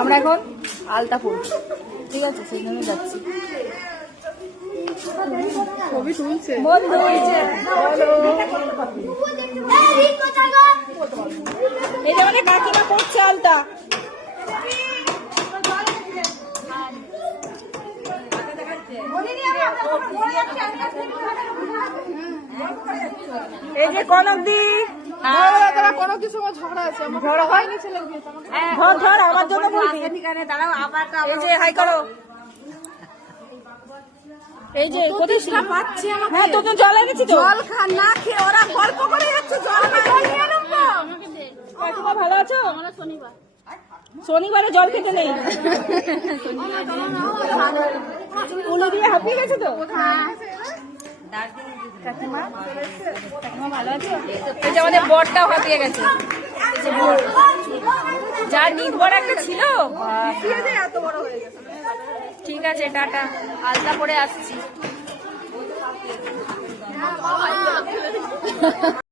আমরা এখন আলতা পড়ব, ঠিক আছে, সেই জন্য যাচ্ছি। ছবি তুলছে বন্ধু এই যে আমাদের কাকিমা পড়ছে আলতা। এই যে কনকদি, কোনো কিছু ঝগড়া আছে, ঝগড়া হয়নি, ধর ধর আমার জন্য বলবি। এই যে হাই করো, এই যে প্রতিষ্ঠা পাচ্ছি। হ্যাঁ, তোর জন্য জল এনেছি তো। জল খা না খেয়ে ওরা গল্প করে যাচ্ছে, জল নিয়ে নেবো। কাকিমা ভালো আছো? শনিবারে জল খেতে নেই, উনি দিয়ে হাঁপিয়ে গেছে তো। কাকিমা ভালো আছো? এই যে আমাদের বরটাও হাঁপিয়ে গেছে, যা নির্ভর একটা ছিল। এত বড় হয়ে গেছে। ঠিক আছে, টাটা, আলতা পরে আসছি।